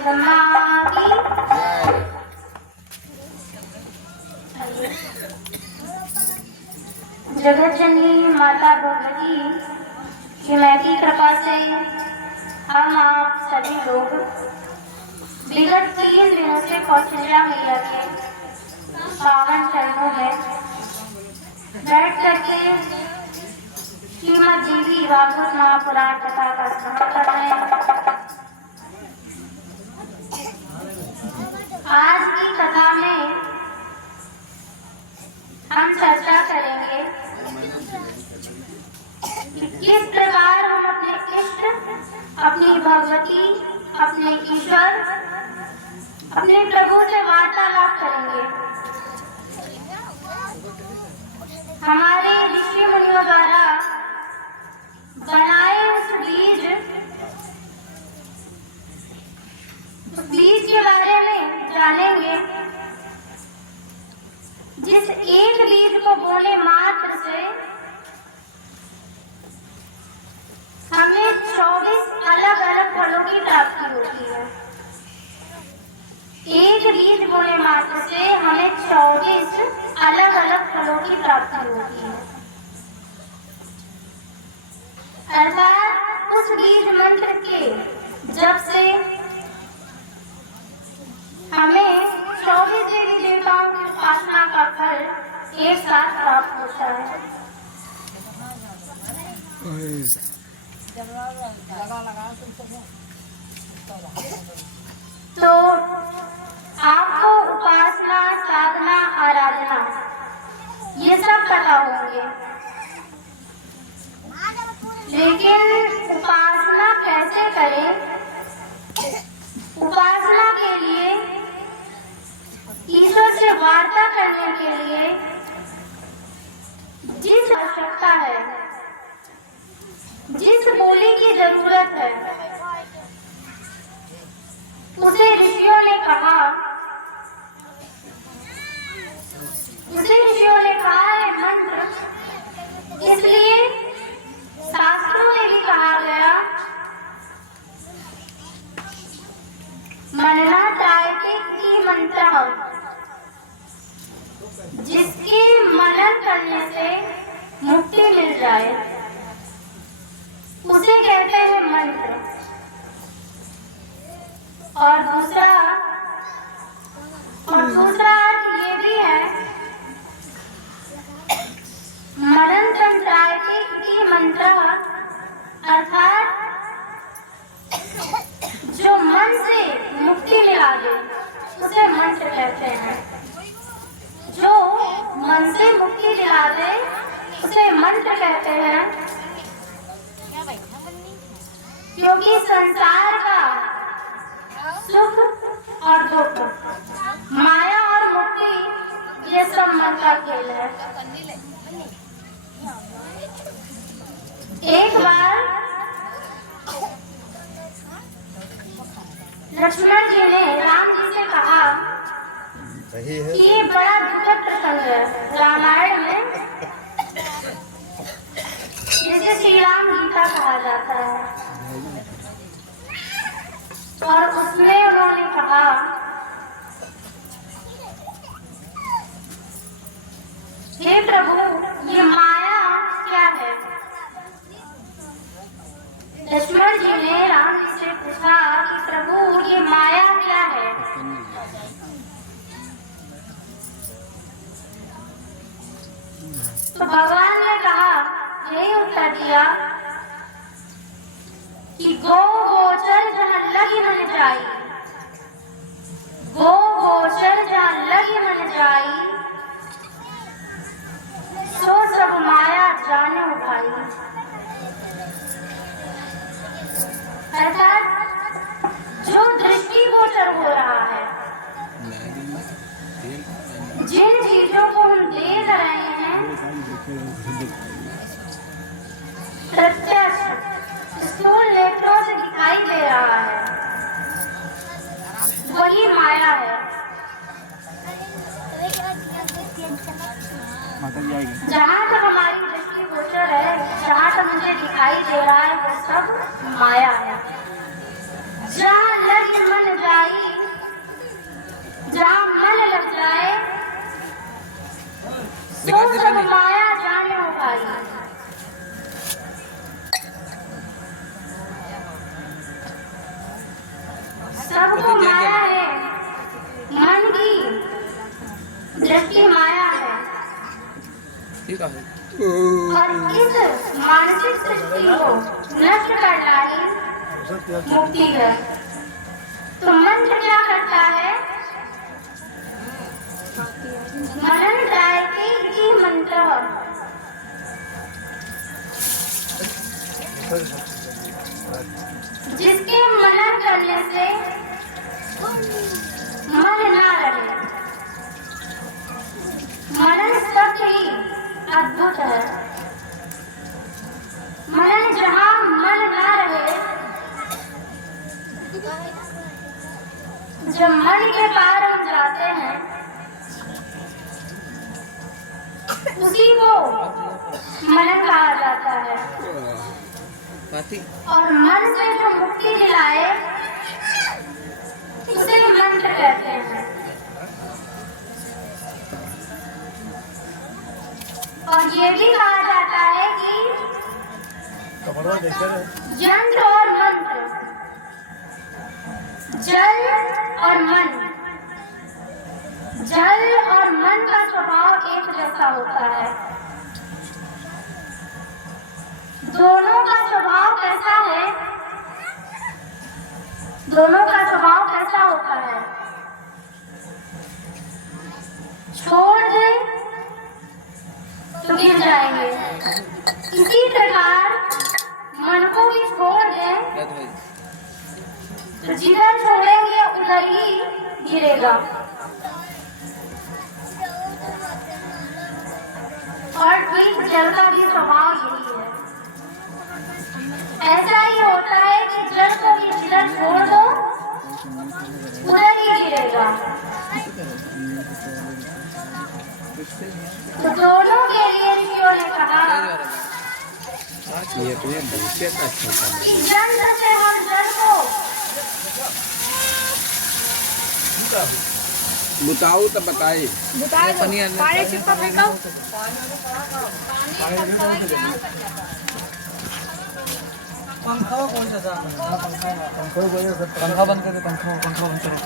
जगदम्बा की जगत जननी माता भगवती की महती कृपा से हम आप सभी लोग विगत 3 दिनों से कौशल्या मैया के पावन चरणों में बैठ करके श्रीमद् देवी भागवत महापुराण कथा का श्रवण कर रहे हैं। आज की कथा में हम चर्चा करेंगे कि किस प्रकार हम अपने इष्ट, अपनी भगवती, अपने ईश्वर, अपने प्रभु से वार्तालाप करेंगे। हमारे ऋषि मुनियों द्वारा बनाए उस बीज के बारे में जानेंगे जिस एक बीज को बोने मात्र से हमें 24 अलग अलग फलों की प्राप्ति होती है। एक बीज बोने मात्र से हमें 24 अलग अलग फलों की प्राप्ति होती है। अर्थात उस बीज मंत्र के जब से हमें 24 देवी देवताओं की उपासना का फल एक साथ प्राप्त होता है। तो आपको उपासना, साधना, आराधना ये सब पता होंगे, लेकिन उपासना कैसे करें? उपासना के लिए, ईश्वर से वार्ता करने के लिए जिस आवश्यकता है, जिस बोली की जरूरत है, उसे ऋषियों ने कहा है मंत्र। इसलिए शास्त्रों में भी कहा गया मनना चाहते की मंत्र, जिसके मनन करने से मुक्ति मिल जाए उसे कहते हैं मंत्र। और दूसरा अर्थ ये भी है मनन संचायते की मंत्र, अर्थात जो मन से मुक्ति मिला दे उसे मंत्र कहते हैं। जो मन से मुक्ति दिला दे उसे मंत्र कहते हैं। क्योंकि संसार का सुख और दुख, माया और मुक्ति ये सब मन का खेल है। एक बार लक्ष्मण जी ने राम जी से कहा कि ये बड़ा दुखद प्रसंग है रामायण में, जिसे श्री राम गीता कहा जाता है। और उसमें उन्होंने कहा हे प्रभु ये माया क्या है? लक्ष्मण जी ने राम जी से पूछा कि प्रभु ये माया क्या है? तो भगवान ने कहा, यही उत्तर दिया कि गो गोचर जहाँ लगी मन जाई, गो गोचर जहाँ लगी मन जाई, सो सब माया जाने भाई। अर्थात जो दृष्टि गोचर हो रहा है, जिन चीजों को हम देख रहे हैं प्रत्यक्ष स्थूल नेत्रों से दिखाई दे रहा है, वही माया है। जहाँ तक हमारी दृष्टि गोचर है, जहाँ तक मुझे दिखाई दे रहा है, वो सब माया है। जहाँ लगी मन जाई, जहाँ मन लग जाए, सो सब माया जाने उठाई। सबको माया है, मन की दृष्टि माया है, और इस मानसिक सृष्टि को नष्ट करना ही मुक्ति है। तो मंत्र क्या करता है? मनन जायते इति मंत्र, जिसके मनन करने से मन ना रहे। मनन शब्द ही अद्भुत है। मनन जहाँ मन ना रहे, जब मन के पार हम जाते हैं, उसी को मनन कहा जाता है। और मन से जो मुक्ति दिलाए, उसे मंत्र कहते हैं। और ये भी कहा जाता है कि यंत्र और मंत्र, जल और मन, जल और मन का स्वभाव एक जैसा होता है। दोनों का स्वभाव कैसा है? दोनों का स्वभाव कैसा होता है? छोड़ दें तो गिर जाएंगे। इसी प्रकार मन को भी छोड़ दें तो जिधर छोड़ेंगे उधर ही गिरेगा। और ठीक जल का भी स्वभाव यही है। ऐसा ही होता है कि जल को भी जिधर छोड़ दो उधर ही गिरेगा। तो दोनों के लिए ऋषियों ने कहा कि जल से हम जल को बताओ तो बताए। पानी चिपका फेंको। पंखा कौन सा था? पंखा बंद कर दे। पंखा बंद करो।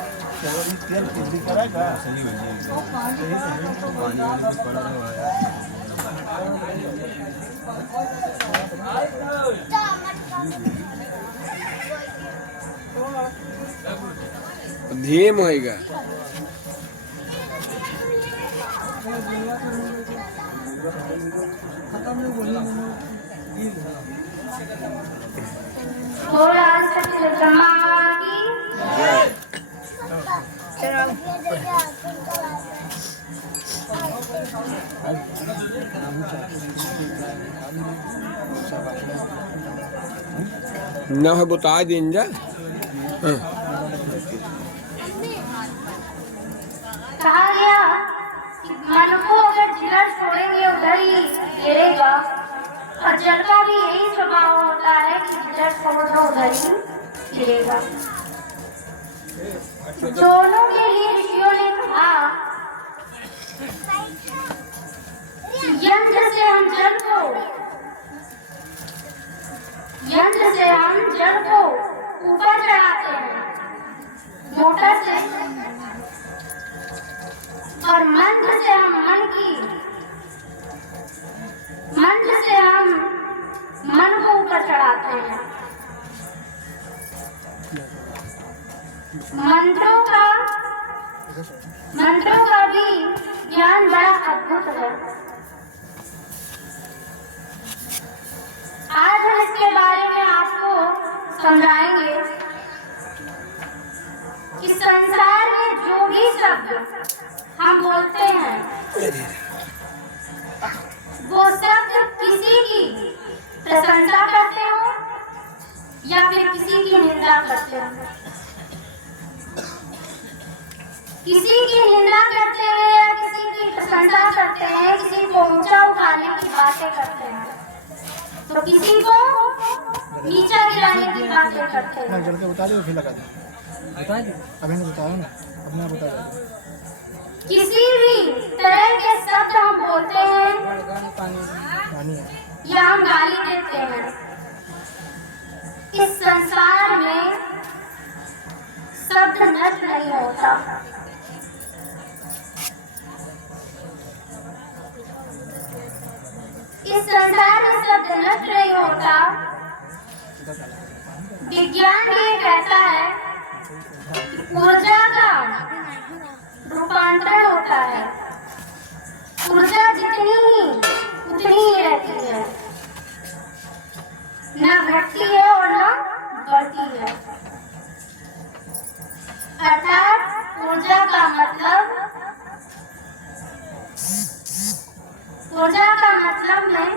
तेल कितनी करेगा? सही हो जाएगी। पानी पड़ा हुआ है। धीम होएगा। बोला सत्य ब्रह्मा की न है बता दिन जा। कहा गया कि मन को अगर जिधर छोड़ेंगे उधर ही गिरेगा। और जल का भी यही स्वभाव होता है कि जिधर छोड़ दो उधर ही गिरेगा। दोनों के लिए ऋषियों ने कहा यंत्र से हम जल को ऊपर चढ़ाते हैं मोटर से, और मंत्र से हम मन को ऊपर चढ़ाते हैं। मंत्रों का भी ज्ञान बड़ा अद्भुत है। आज हम इसके बारे में आपको समझाएंगे कि संसार में जो भी शब्द हम बोलते हैं वो शब्द किसी की प्रशंसा करते हो या फिर किसी की निंदा करते हो। किसी की निंदा करते हैं या किसी की प्रशंसा करते हैं, किसी को ऊंचा उठाने की बातें करते हैं, तो किसी को नीचा गिराने की बातें करते हैं। बता दी अभी ने बताया ना, अपने बताया। किसी भी तरह के शब्द हम बोलते हैं पानी है। या हम गाली देते हैं, इस संसार में शब्द नष्ट नहीं होता। इस संसार में शब्द नष्ट नहीं होता। विज्ञान ये कहता है कि ऊर्जा का रूपांतरण होता है। ऊर्जा जितनी ही उतनी ही रहती है, न घटती है और न बढ़ती है। अर्थात ऊर्जा का मतलब में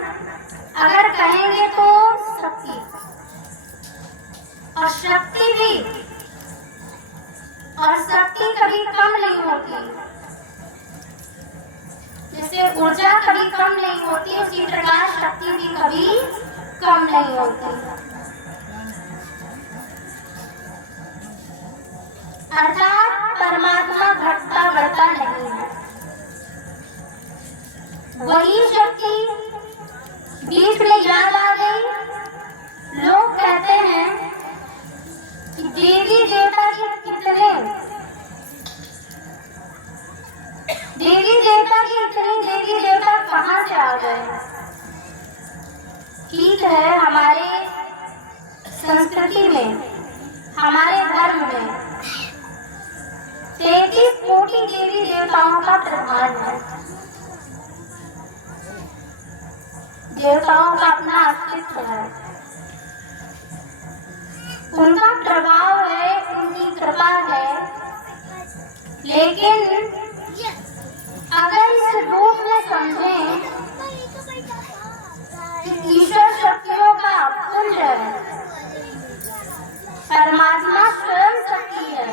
अगर कहेंगे तो शक्ति, और शक्ति भी, और शक्ति कभी कम नहीं होती। जैसे ऊर्जा कभी कम नहीं होती, उसी प्रकार शक्ति भी कभी कम नहीं होती। अर्थात परमात्मा घटता बढ़ता नहीं है। वही शक्ति बीच में याद आ गई। लोग कहते हैं कि देवी देवता के कितने, देवी देवता की इतनी देवी देवता कहाँ से आ गए। ठीक है, हमारे संस्कृति में, हमारे धर्म में 33 कोटि देवी देवताओं का प्रधान है। देवताओं का अपना अस्तित्व है, उनका प्रभाव है, उनकी कृपा है। लेकिन अगर इस रूप में समझें कि ईश्वर शक्तियों का पुंज है, परमात्मा स्वयं शक्ति है,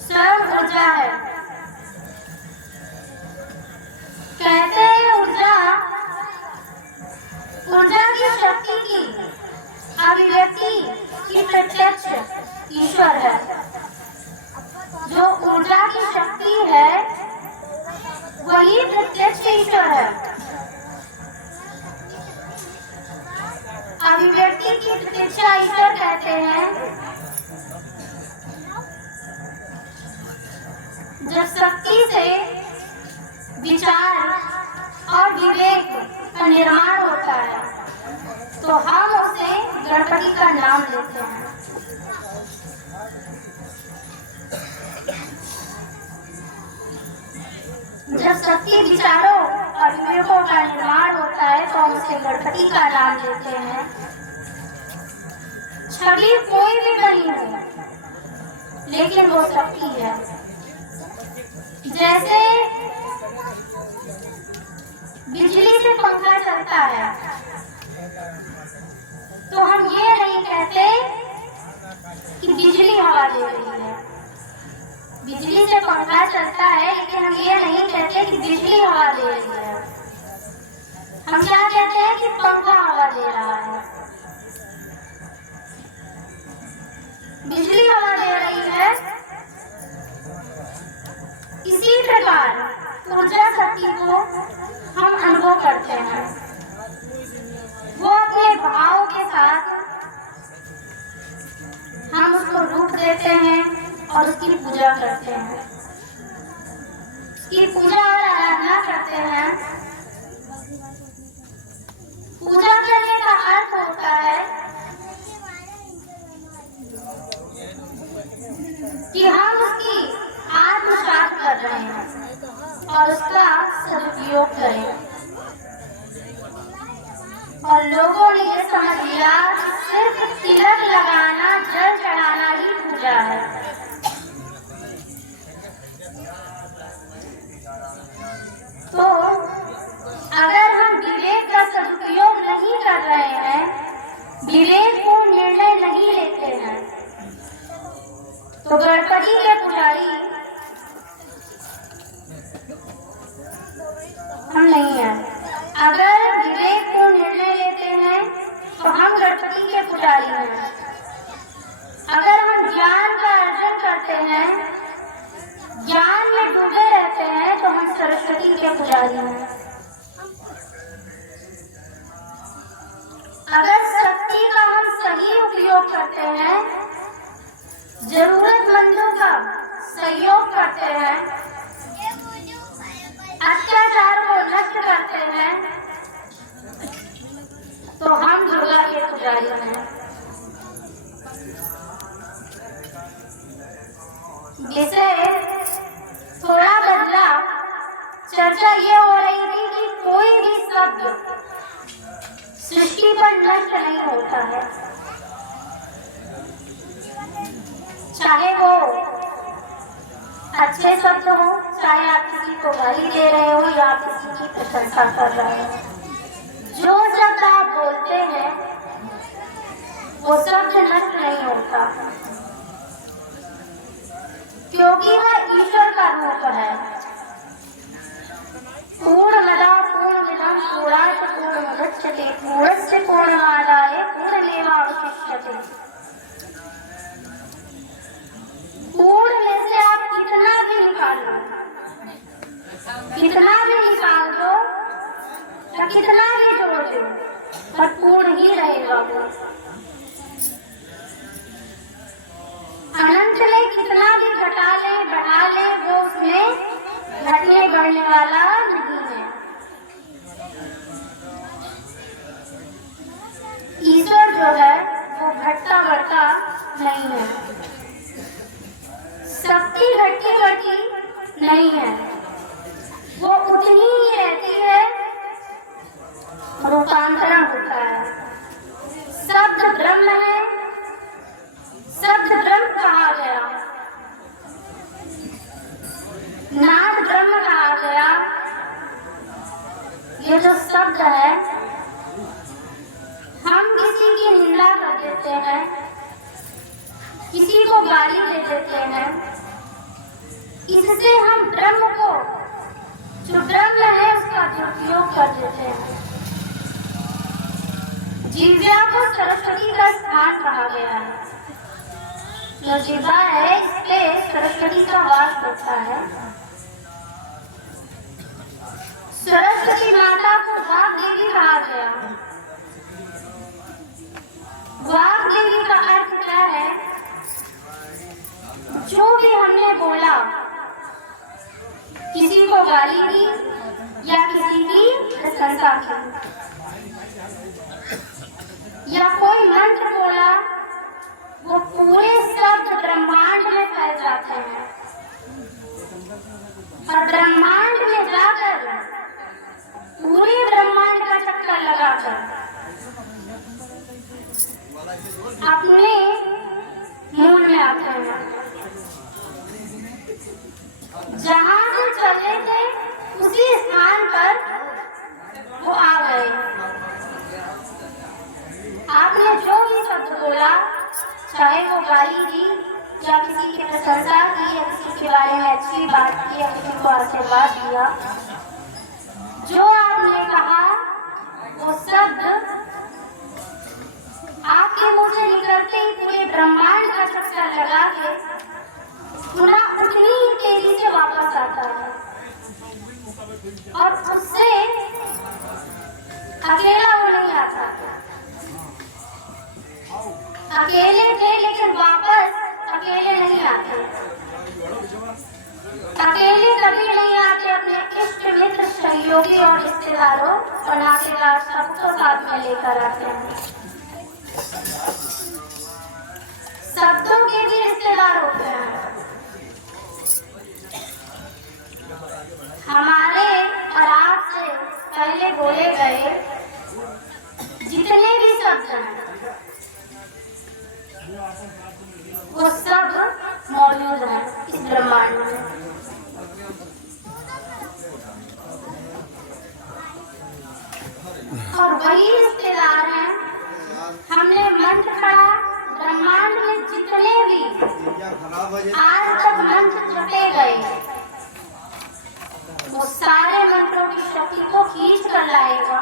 स्वयं ऊर्जा है। कहते हैं ऊर्जा की शक्ति की अभिव्यक्ति की प्रत्यक्ष ईश्वर है। जो ऊर्जा की शक्ति है वही प्रत्यक्ष ईश्वर है। अभिव्यक्ति की प्रत्यक्षा ईश्वर कहते हैं। जब शक्ति से विचार और विवेक का निर्माण होता है तो हम उसे गणपति का नाम लेते हैं। जब शक्ति विचारों और विवेकों का निर्माण होता है तो हम उसे गणपति का नाम लेते हैं। छवि कोई भी बनी हो, लेकिन वो शक्ति है। जैसे बिजली से पंखा चलता है तो हम ये नहीं कहते कि बिजली हवा दे रही है। बिजली से पंखा चलता है, लेकिन हम ये नहीं कहते कि बिजली हवा दे रही है। हम क्या कहते हैं कि पंखा हवा दे रहा है। बिजली हवा दे रही है। इसी प्रकार ऊर्जा शक्ति को हम अनुभव करते हैं। वो अपने भाव के साथ हम उसको रूप देते हैं और उसकी पूजा करते हैं, उसकी पूजा और आराधना करते हैं। पूजा करने का अर्थ होता है कि हम उसकी आत्मसात कर रहे हैं और उसका सदुपयोग करें। और लोगों ने ये समझ लिया सिर्फ तिलक लगाना, जल चढ़ाना ही पूजा है। तो अगर हम विवेक का सदुपयोग नहीं कर रहे हैं, विवेक को निर्णय नहीं लेते हैं, तो गणपति के पुजारी हम नहीं हैं। अगर विवेक को निर्णय लेते हैं तो हम गणपति के पुजारी हैं। अगर हम ज्ञान का अर्जन करते हैं, ज्ञान में डूबे रहते हैं, तो हम सरस्वती के पुजारी हैं। अगर शक्ति का हम सही उपयोग करते हैं, जरूरतमंदों का सहयोग करते हैं, अत्याचार को नष्ट करते हैं, तो हम दुर्गा के पुजारी हैं। विषय थोड़ा बदला। चर्चा ये हो रही थी कि कोई भी शब्द सृष्टि पर नष्ट नहीं होता है, चाहे वो अच्छे शब्द हो, चाहे आप किसी को गाली दे रहे हो या आप किसी की प्रशंसा कर रहे हो। जो शब्द आप बोलते हैं वो शब्द नष्ट नहीं होता, क्योंकि वह ईश्वर का रूप है। पूर्णमदा पूर्णमिदं पूर्णात् पूर्णमुदच्यते पूर्णस्य पूर्णमादाय पूर्णमेवावशिष्यते। पूर्ण में से आप कितना भी निकाल लो, कितना भी निकाल दो या कितना भी जोड़ दो, पर पूर्ण ही रहेगा वो। अनंत में कितना भी घटा ले बढ़ा ले, वो उसमें घटने बढ़ने वाला नहीं है। ईश्वर जो है वो घटता बढ़ता नहीं है, शक्ति घटती बढ़ती नहीं है, वो उतनी ही रहती है, रूपांतरण होता है। शब्द ब्रह्म है, शब्द ब्रह्म कहा गया, नाद ब्रह्म कहा गया। ये जो शब्द है, हम किसी की निंदा कर देते हैं, किसी को गाली दे देते हैं, इससे हम ब्रह्म को, जो ब्रह्म है, उसका दुरुपयोग कर देते हैं। जिह्वा को सरस्वती का स्थान कहा गया है। जो जिह्वा है, इस पे सरस्वती का वास होता है। सरस्वती माता को वाग देवी कहा गया। वाग देवी का अर्थ क्या है? जो भी हमने बोला, किसी को गाली दी या किसी की प्रशंसा की, या कोई मंत्र बोला, वो पूरे शब्द ब्रह्मांड में फैल जाते हैं, और ब्रह्मांड में जाकर पूरे ब्रह्मांड का चक्कर लगाकर अपने मूल में आते हैं। जहां से चले थे उसी स्थान पर वो आ गए। आपने जो भी शब्द बोला, चाहे वो गाली दी या किसी की प्रशंसा की या किसी के बारे में अच्छी बात की या किसी को आशीर्वाद दिया, जो आपने कहा वो शब्द आपके मुंह से निकलते ही पूरे ब्रह्मांड का चक्कर लगा के पुनः उतनी ही तेजी से वापस आता है, और उससे अकेला वो नहीं आता। अकेले थे लेकिन वापस अकेले नहीं आते। अकेले कभी नहीं आते, अपने इष्ट मित्र सहयोगी और रिश्तेदारों और नातेदार सबको साथ में लेकर आते हैं। शब्दों के भी रिश्तेदार होते हैं। हमारे और आपसे पहले बोले गए जितने भी शब्द हैं, वो सब मौजूद है इस ब्रह्मांड में। और वही रिश्तेदार हैं। हमने मंत्र पढ़ा, ब्रह्मांड में जितने भी आज तक मंत्र जपे गए, वो सारे मंत्रों की शक्ति को खींच कर लाएगा।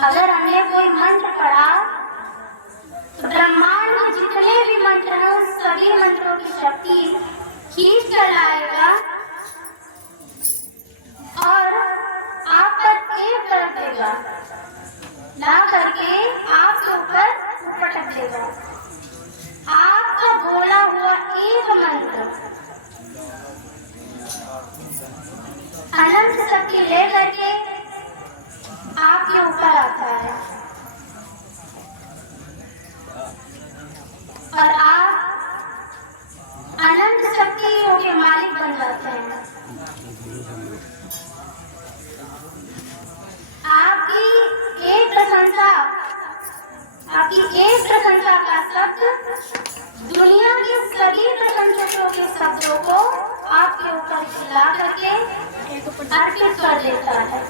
अगर हमने कोई मंत्र पढ़ा, तो ब्रह्मांड में जितने भी मंत्र हैं, उस करके आपके ऊपर पटक देगा। आपका बोला हुआ एक मंत्र अनंत शक्ति ले करके आपके ऊपर आता है और आप अनंत शक्तियों के मालिक बन जाते हैं। आपकी एक प्रशंसा का शब्द दुनिया के सभी प्रशंसकों के शब्दों को आपके ऊपर खिला करके अर्पित कर देता है।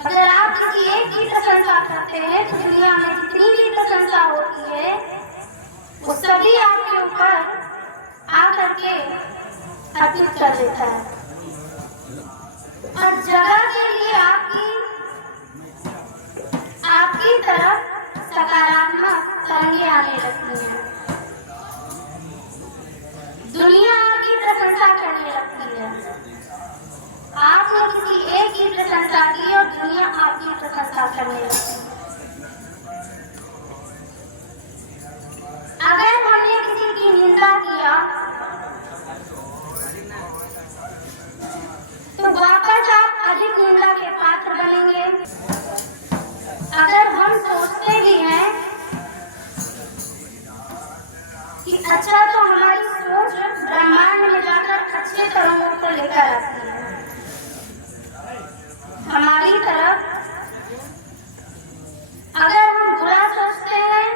अगर आप किसी एक की प्रशंसा करते हैं तो दुनिया में जितनी भी प्रशंसा होती है वो सभी आपके ऊपर आकर के अर्पित कर देता है और जगह के लिए आपकी तरफ सकारात्मक तरंगें आने लगती हैं। दुनिया आपकी प्रशंसा करने लगती है। आपने किसी एक की प्रशंसा की और दुनिया आपकी प्रशंसा करने लगती है। अगर हमने किसी की निंदा किया तो वापस आप अधिक निंदा के पात्र बनेंगे। अगर हम सोचते भी हैं कि अच्छा तो हमारी सोच ब्रह्मांड में जाकर अच्छे तरंगों को लेकर आती है हमारी तरफ, अगर हम बुरा सोचते हैं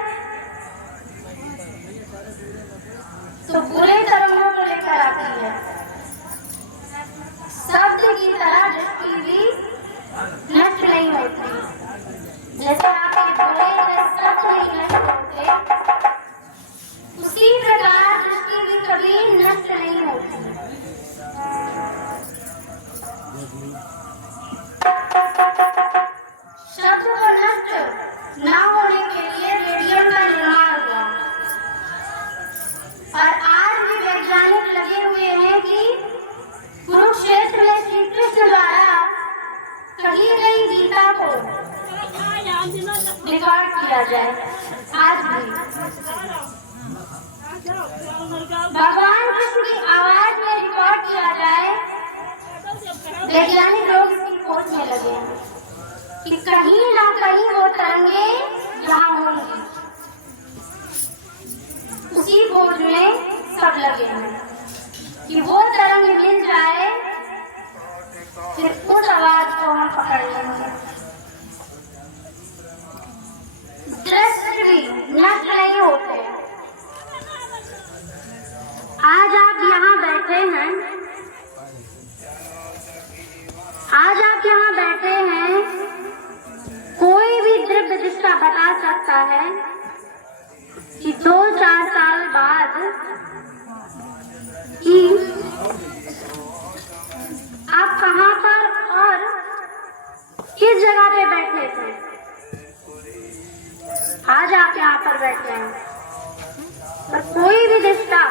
तो बुरे तरंगों को लेकर आती है। शब्द की तरह दृष्टि भी नष्ट नहीं होती। जैसे आपके बोले शब्द नहीं नष्ट होते उसी प्रकार दृष्टि भी कभी नष्ट नहीं होती। शब्द को नष्ट न होने के लिए रेडियम का निर्माण हुआ और आज भी वैज्ञानिक लगे हुए हैं कि कुरुक्षेत्र में श्री कृष्ण द्वारा कही गई गीता को रिकॉर्ड किया जाए। आज भी भगवान कृष्ण की आवाज में रिकॉर्ड किया जाए। वैज्ञानिक लोग इसकी खोज में लगे हैं कि कहीं ना कहीं वो तरंगे यहाँ होंगी। उसी खोज में सब लगे हैं कि वो तरंग मिल जाए फिर उस आवाज को हम पकड़ लेंगे। दृश्य भी नष्ट नहीं होते। आज आप यहाँ बैठे हैं, कोई भी दृढ़ दृष्टा बता सकता है कि 2-4 साल बाद कि आप कहाँ पर और किस जगह पे बैठे थे। आज आप यहाँ पर बैठे हैं, पर कोई भी दृष्टा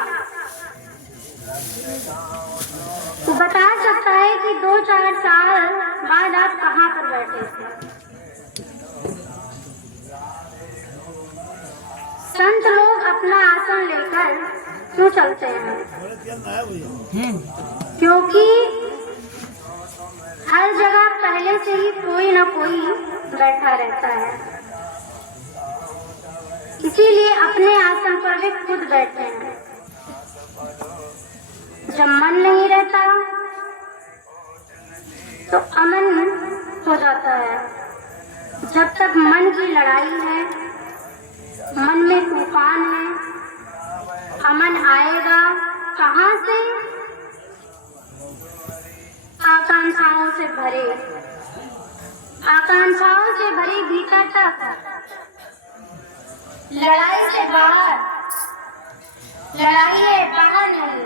तो बता सकता है कि 2-4 साल बाद आप कहाँ पर बैठे थे। संत लोग अपना आसन लेकर क्यों चलते हैं? क्योंकि हर जगह पहले से ही कोई ना कोई बैठा रहता है, इसीलिए अपने आसन पर वे खुद बैठते हैं। जब मन नहीं रहता तो अमन हो जाता है। जब तक मन की लड़ाई है, मन में तूफान है, अमन आएगा कहाँ से? आकांक्षाओं से भरे भीतर तक, लड़ाई से बाहर, लड़ाई है बाहर नहीं।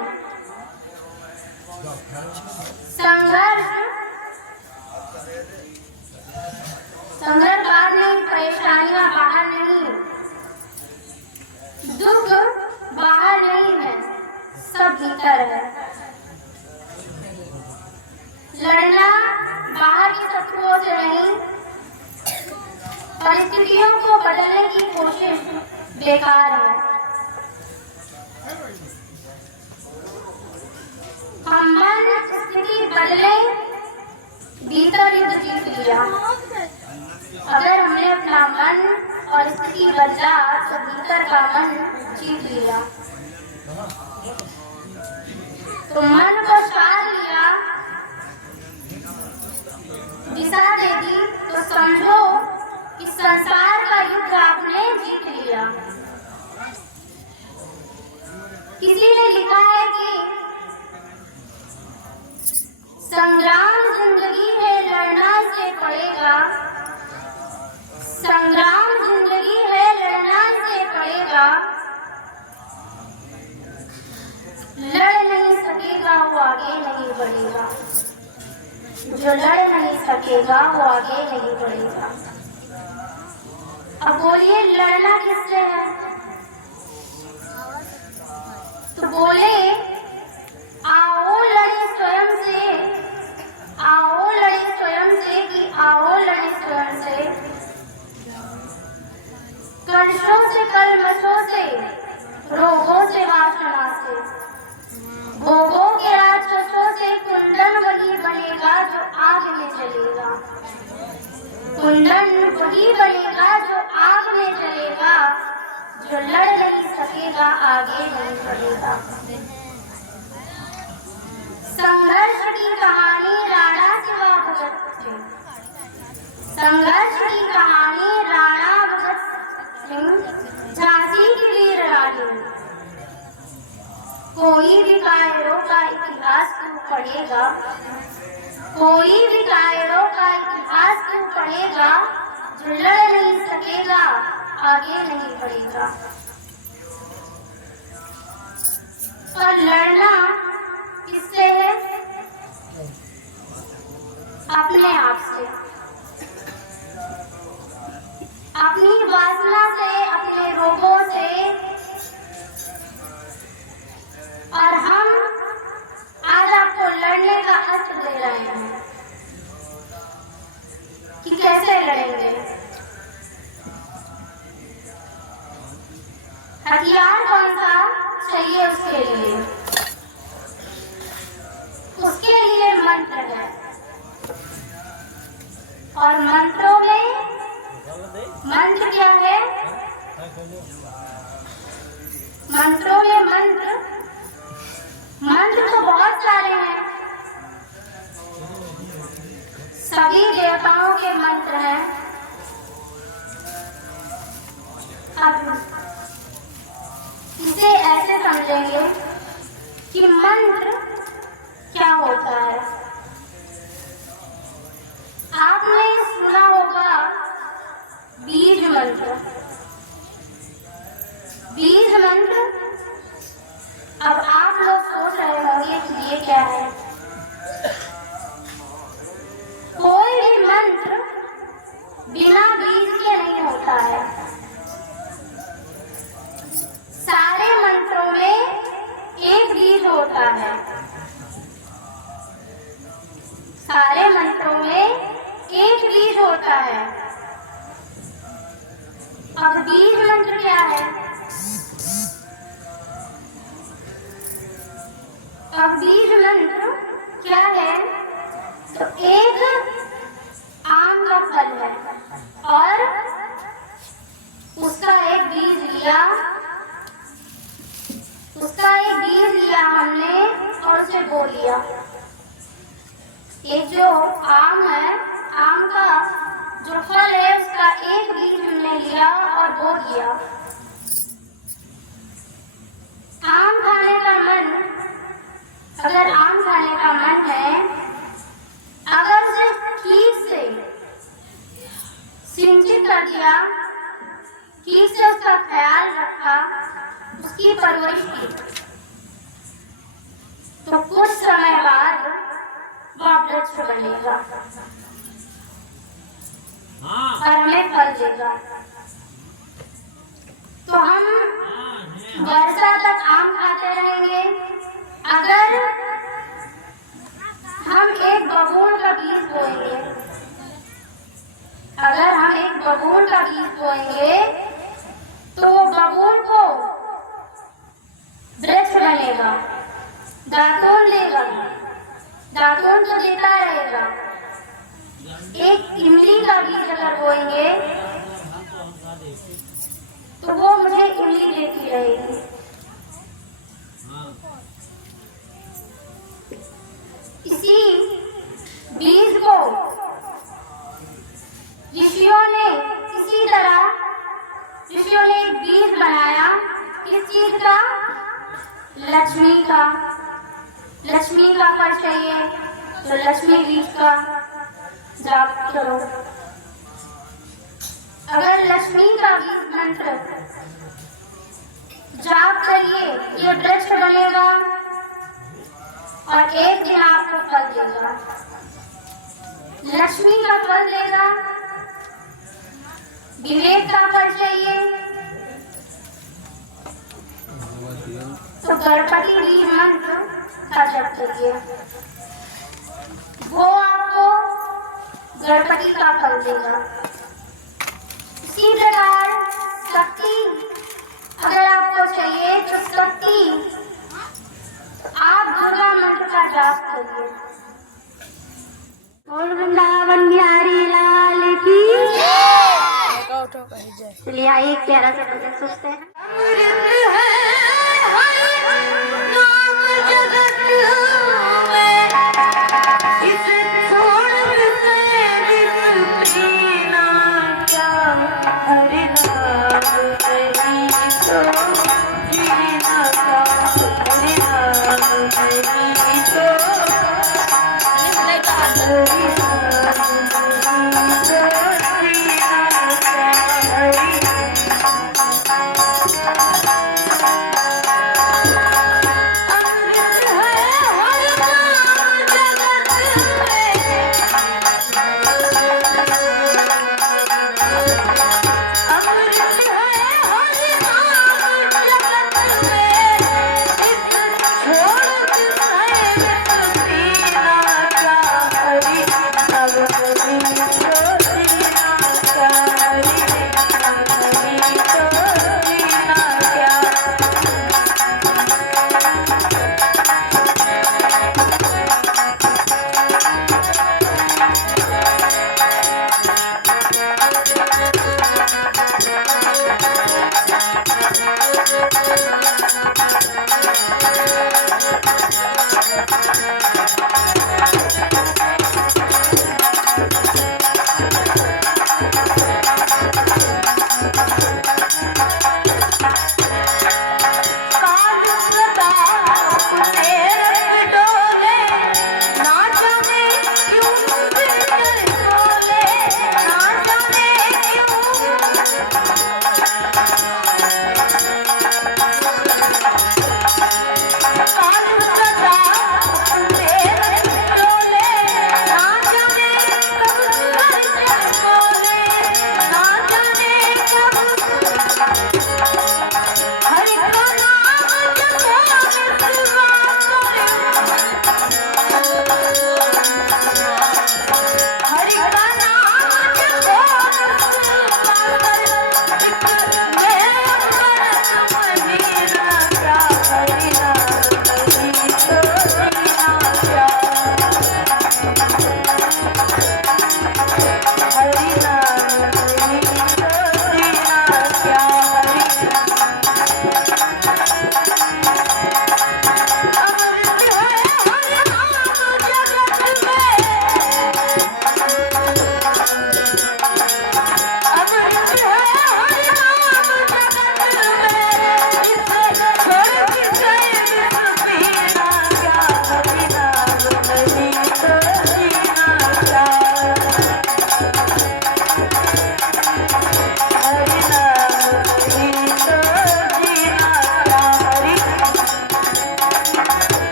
संघर्ष बाहर नहीं, परेशानियां बाहर नहीं, दुख बाहर नहीं है, सब भीतर है। लड़ना बाहर की शत्रुओं से नहीं, परिस्थितियों को बदलने की कोशिश बेकार है। हम मन स्थिति बदले, भीतर युद्ध जीत लिया। अगर हमने अपना मन और स्थिति बदला तो भीतर का मन जीत लिया। तो मन को साध लिया, दिशा दे दी, तो समझो कि संसार का युद्ध आपने जीत लिया। किसी ने लिखा है कि संग्राम जिंदगी है, लड़ना से पड़ेगा। संग्राम जिंदगी है, लड़ना से पड़ेगा। लड़ नहीं सकेगा वो आगे नहीं बढ़ेगा। जो लड़ नहीं सकेगा वो आगे नहीं बढ़ेगा। अब बोलिए लड़ना किससे है? तो बोले आओ लड़े स्वयं से, आओ लड़े स्वयं से, कि आओ लड़े स्वयं से। कलशों से, कलमशों से, रोगों से, वासना से, भोगों के राक्षसों से। कुंदन वही बनेगा जो आग में जलेगा। कुंदन वही बनेगा जो आग में जलेगा। जो लड़ नहीं सकेगा आगे नहीं बढ़ेगा। संघर्ष की कहानी राणा शिवा भगत सिंह। संघर्ष की कहानी राणा भगत सिंह, झांसी की वीर रानी। कोई भी कायरों का इतिहास तू पढ़ेगा, कोई भी कायरों का इतिहास तू पढ़ेगा। जो लड़ नहीं सकेगा आगे नहीं बढ़ेगा। और लड़ना किससे है? अपने आप से, अपनी वासना से, अपने रोगों से। और हम आज आपको लड़ने का अस्त्र दे रहे हैं कि कैसे लड़ेंगे। हथियार कौन सा चाहिए उसके लिए? उसके लिए मंत्र है। और मंत्रों में मंत्र क्या है? मंत्रों में मंत्र तो बहुत सारे हैं। सभी देवताओं के मंत्र हैं। अब इसे ऐसे समझेंगे कि मंत्र क्या होता है। आपने सुना होगा बीज मंत्र। बीज मंत्र, अब आप लोग सोच रहे होंगे कि ये क्या है। कोई भी मंत्र बिना बीज के नहीं होता है। सारे मंत्रों में एक बीज होता है। सारे मंत्रों में एक बीज होता है। अब बीज मंत्र क्या है? अब बीज मंत्र क्या है? तो एक आम का फल है और उसका एक बीज लिया, हमने और उसे बो लिया। एक जो आम है, आम का जो फल है उसका एक बीज हमने लिया और बो दिया। आम खाने का मन, अगर आम खाने का मन है, अगर सिर्फ ठीक से सिंचित कर दिया, ठीक से उसका ख्याल रखा, उसकी परवरिश की, तो कुछ समय बाद वह वृक्ष बनेगा और हमें फल देगा। तो हम वर्षा तक आम खाते रहेंगे। अगर हम एक बबूल का बीज बोएंगे, अगर हम एक बबूल का बीज बोएंगे तो वो बबूल को वृक्ष बनेगा, दातून लेगा, दातून तो देता रहेगा। एक इमली का बीज अगर बोएंगे तो वो मुझे इमली देती रहेगी। इसी बीज को ऋषियों ने इसी तरह ऋषियों ने एक बीज बनाया। किस चीज का? लक्ष्मी का। लक्ष्मी का फल चाहिए तो लक्ष्मी बीज का जाप करो। अगर लक्ष्मी का बीज मंत्र जाप करिए ये वृक्ष बनेगा और एक दिन आपको फल देगा। लक्ष्मी का फल देगा, विवेक का फल चाहिए तो गणपति बीज मंत्र का जप करिए, वो आपको गणपति का फल देगा। इसी प्रकार शक्ति अगर आपको चाहिए तो शक्ति आप दुर्गा मंत्र का जाप करिए। और वृंदावन बिहारी लाल की चलिए आइए एक प्यारा सा भजन सोचते हैं।